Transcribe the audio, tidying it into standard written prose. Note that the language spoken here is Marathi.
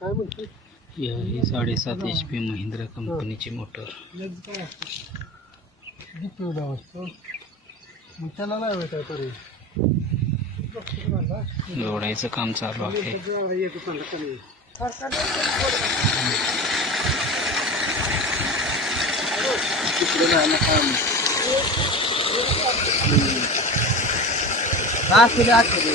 काय म्हणते ही 7.5 HP महिंद्रा कंपनीची मोटर मग त्याला नाही होत तरी जोडायचं काम चालू आहे. दे